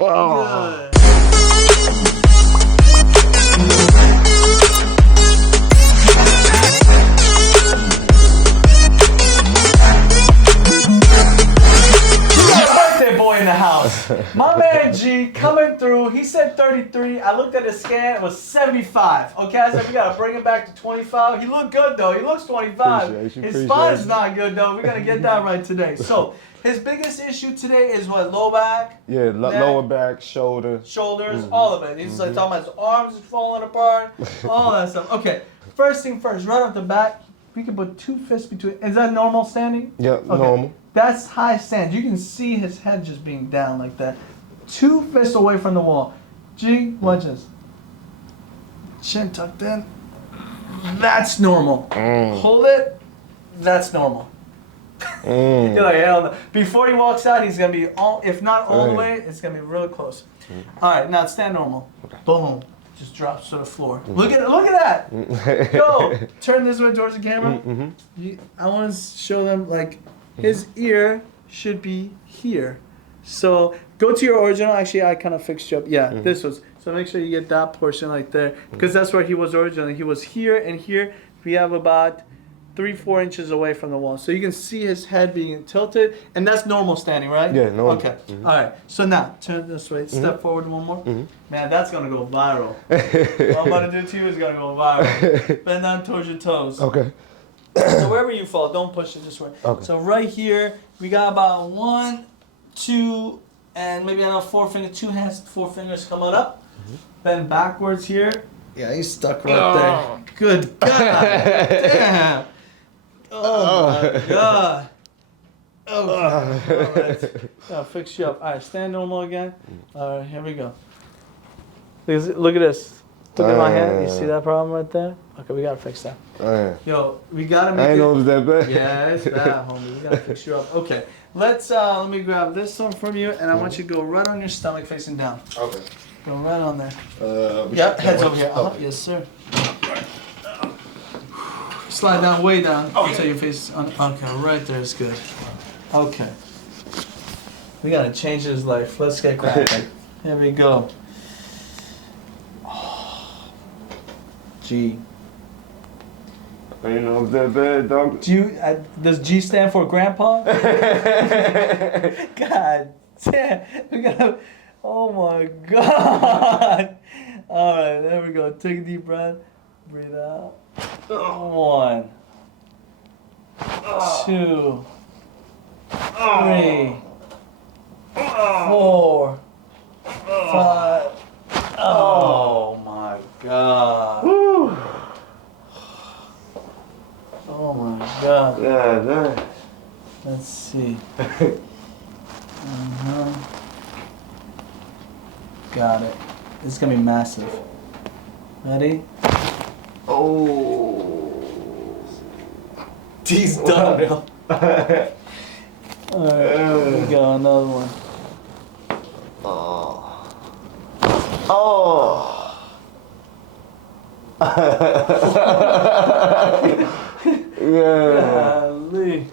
Good. In the house. My man G coming through. He said 33. I looked at his scan. It was 75. Okay, I said we gotta bring him back to 25. He looked good though. He looks 25. His spine is not good though. We gotta get that right today. So his biggest issue today is what? Low back. Yeah, lower back, shoulders, all of it. He's like talking about his arms is falling apart, all that stuff. Okay, first thing first, right off the bat, we can put 2 fists between. Is that normal standing? Yeah, okay. Normal. That's high stand. You can see his head just being down like that. 2 fists away from the wall. G, watch this. Chin tucked in. That's normal. Hold it. That's normal. You're like, hell no. Before he walks out, he's going to be, if not all the way, it's going to be really close. All right, now stand normal. Boom. Just drops to the floor. Look at that. Go. Turn this way towards the camera. I want to show them, like, his ear should be here. So go to your original. Actually, I kind of fixed you up. Yeah, this was. So make sure you get that portion like there, because that's where he was originally. He was here and here. We have about 3-4 inches away from the wall. So you can see his head being tilted, and that's normal standing, right? Yeah, normal. Okay. All right. So now turn this way. Step forward one more. Man, that's gonna go viral. What I'm about to do to you is gonna go viral. Bend down towards your toes. Okay. So wherever you fall, don't push it this way. Okay. So right here, we got about 1, 2, and maybe another 4 fingers, 2 hands, 4 fingers coming up. Bend backwards here. Yeah, he's stuck right there. Good God. Damn. Oh my God. Oh, right. I'll fix you up. All right, stand normal again. All right, here we go. Look at this. Look at my hand. You see that problem right there? Okay, we gotta fix that. Yo, we gotta make I know it was that bad. Yeah, it's bad, homie. We gotta fix you up. Okay, let me grab this one from you, and I want you to go right on your stomach, facing down. Okay. Go right on there. Yep, head's over here. Yes, sir. Slide down, way down, until your face is on. Okay, right there is good. Okay. We gotta change his life. Let's get cracking. Here we go. G. I didn't know it was that bad, dog. Does G stand for grandpa? God damn. We gotta, oh my God. All right, there we go. Take a deep breath. Breathe out. 1, 2, 3, 4, 5. Oh my God. Woo. Oh my God. Yeah, that. Let's see. Got it. It's gonna be massive. Ready? Oh. He's done, yo. Alright, here we go, another one. Oh. Oh. Yeah. Golly.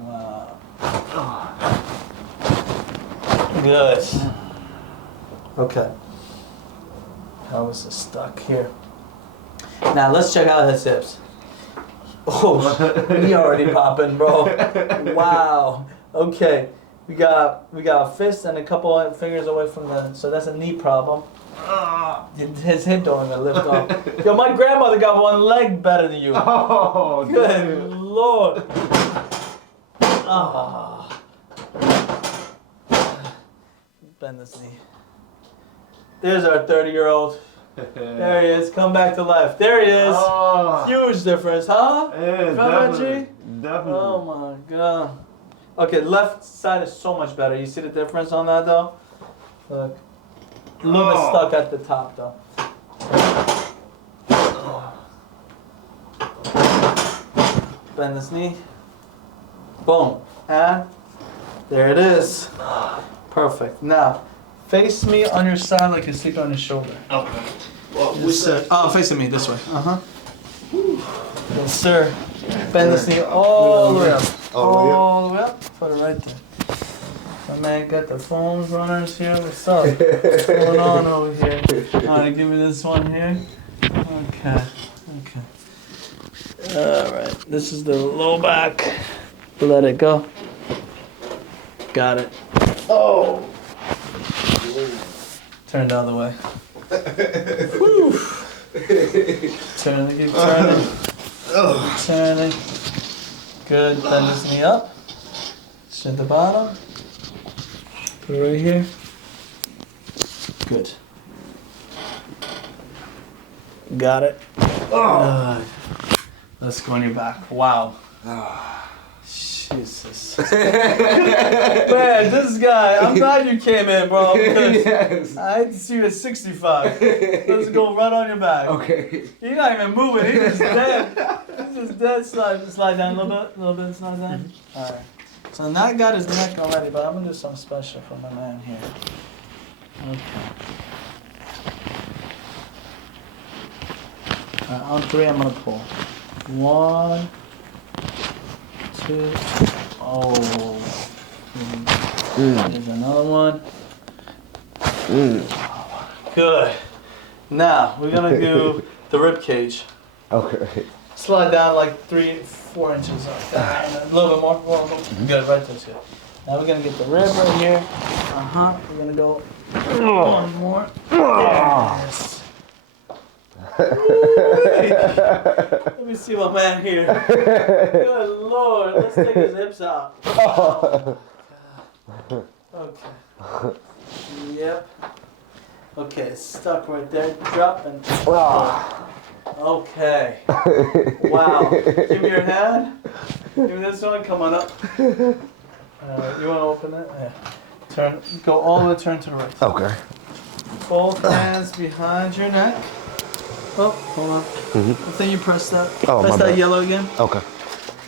Wow. Good. Okay. Pelvis is stuck here. Now let's check out his hips. Oh, he already popping, bro. Wow. Okay. We got a fist and a couple of fingers away from so that's a knee problem. His hip don't even lift up. Yo, my grandmother got one leg better than you. Oh, good Lord. Oh. Bend this knee. There's our 30-year-old. There he is. Come back to life. There he is. Oh. Huge difference, huh? Yeah, definitely. Definitely. Oh my God. Okay, left side is so much better. You see the difference on that though? Look. A little bit stuck at the top though. Bend this knee. Boom. And there it is. Perfect. Now, face me on your side like you're sleeping on your shoulder. Okay. Well, yes, sir. Oh, facing me this way. Yes, sir. Bend this knee all the way up. All the way up. Put it right there. My man got the foam runners here. What's up? What's going on over here? Alright, give me this one here. Okay. Alright, this is the low back. Let it go. Got it. Oh! Turn the other way. Whew. Turning, keep turning. Turning. Good. Bend this knee up. Straight the bottom. Put it right here. Good. Got it. Let's go on your back. Wow. Jesus. Man, this guy, I'm glad you came in, bro. Yes. I had to see you at 65. Let's go right on your back. Okay. He's not even moving. He's just dead. He's just dead. Slide down a little bit, slide down. Alright. So that got his neck already, but I'm going to do something special for my man here. Okay. On 3, I'm going to pull. 1, 2, oh. There's another one. Good. Now, we're going to do the rib cage. Okay. Slide down like 3-4 inches like that. And a little bit more. Good, right there's good. Now we're going to get the rib right here. We're going to go one more. Yes. Let me see my man here. Good Lord, let's take his hips out. Oh. Okay. Yep. Okay, it's stuck right there. Drop and. Okay. Wow. Give me your hand. Give me this one. Come on up. You want to open it? Yeah. Turn. Go all the way. Turn to the right. Okay. Both hands behind your neck. Oh, hold on. I think you press that. Press that yellow again. Okay.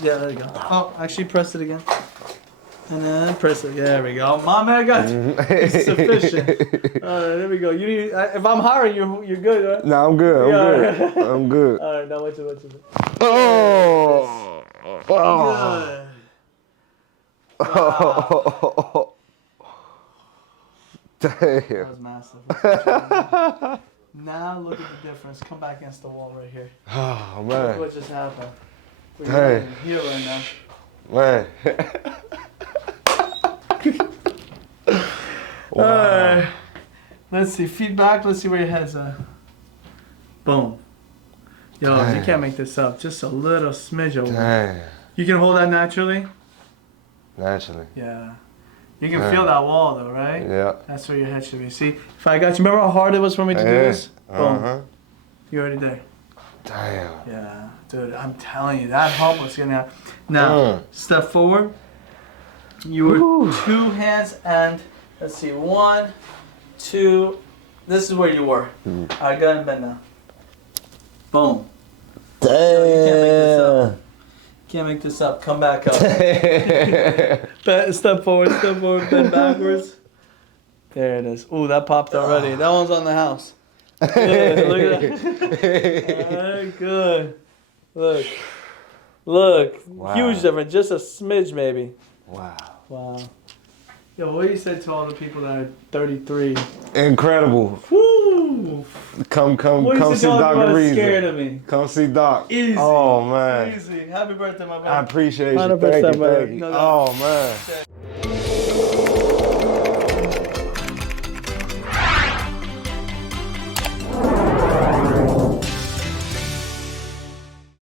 Yeah, there you go. Oh, actually press it again. And then press it. There we go. My man got it's sufficient. There we go. You need. If I'm hiring you, you're good, right? No, I'm good. I'm good. All right, now watch it. Oh. Good. Wow. Damn. That was massive. Now look at the difference. Come back against the wall right here. Oh Look man. what just happened. Dang. Here right now. Man. Wow. Let's see. Feet back. Let's see where your head's at. Boom. Yo, Dang. you can't make this up. Just a little smidge over. Dang. You can hold that naturally? Naturally. Yeah. You can feel that wall though, right? Yeah. That's where your head should be. See, if I got you, remember how hard it was for me to do this? Boom. You're already there. Damn. Yeah, dude, I'm telling you, that help was getting out. Now, step forward. You were 2 hands and, let's see, 1, 2. This is where you were. All right, go ahead and bend now. Boom. Damn. Yo, you can't make this up. Can't make this up. Come back up. Step forward, bend backwards. There it is. Ooh, that popped already. That one's on the house. Good. Look at that. All right, good. Look. Wow. Huge difference. Just a smidge, maybe. Wow. Yo, what do you say to all the people that are 33? Incredible. Woo! Come What do you say see to all the Doc people that are Reason. scared of me? Come see Doc. Easy. Oh man. Easy. Happy birthday, my brother. I appreciate you. 100%, Thank brother. you. No doubt. Oh man.